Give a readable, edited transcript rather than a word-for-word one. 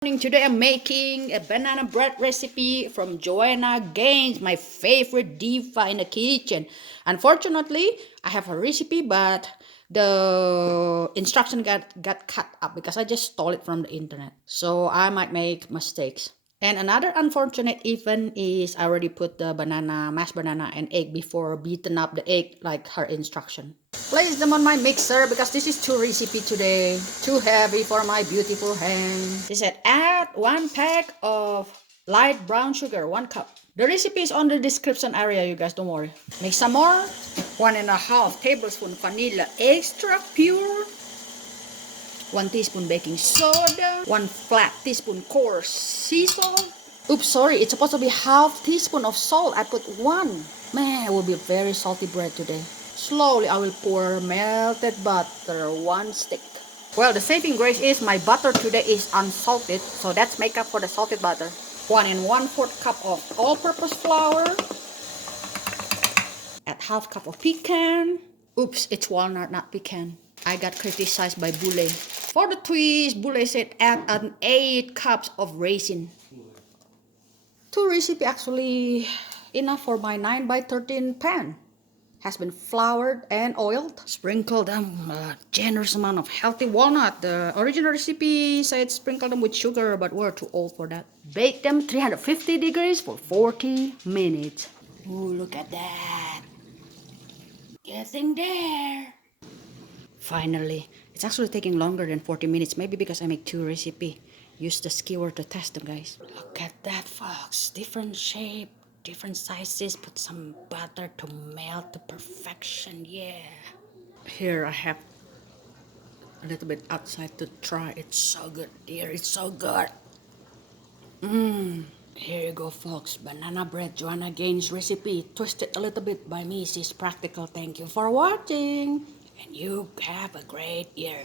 Today I'm making a banana bread recipe from Joanna Gaines, my favorite diva in the kitchen. Unfortunately, I have a recipe, but the instruction got cut up because I just stole it from the internet. So I might make mistakes. And another unfortunate event is I already put the mashed banana and egg before beaten up the egg like her instruction. Place them on my mixer because this is too recipe today. Too heavy for my beautiful hand. She said add 1 pack of light brown sugar, 1 cup. The recipe is on the description area, you guys, don't worry. Make some more. 1.5 tablespoon vanilla extra pure. 1 teaspoon baking soda. 1 flat teaspoon coarse sea salt. Oops, sorry, it's supposed to be half teaspoon of salt. I put 1. Man, it will be very salty bread today. Slowly, I will pour melted butter 1 stick. Well, the saving grace is my butter today is unsalted, so that's make up for the salted butter. 1 1/4 cup of all-purpose flour. Add half cup of pecan. Oops, it's walnut, not pecan. I got criticized by Bule. For the twist, Bule said add 8 cups of raisin. 2 recipe actually enough for my 9x13 pan. Has been floured and oiled. Sprinkle them a generous amount of healthy walnut. The original recipe said sprinkle them with sugar, but we're too old for that. Bake them 350 degrees for 40 minutes. Ooh, look at that. Getting there. Finally, it's actually taking longer than 40 minutes, maybe because I make 2 recipe. Use the skewer to test them, guys. Look at that, folks. Different shape, different sizes. Put some butter to melt to perfection. Yeah. Here I have a little bit outside to try. It's so good, dear. It's so good. Here you go, folks. Banana bread, Joanna Gaines recipe. Twisted a little bit by me. She's practical. Thank you for watching. And you have a great year.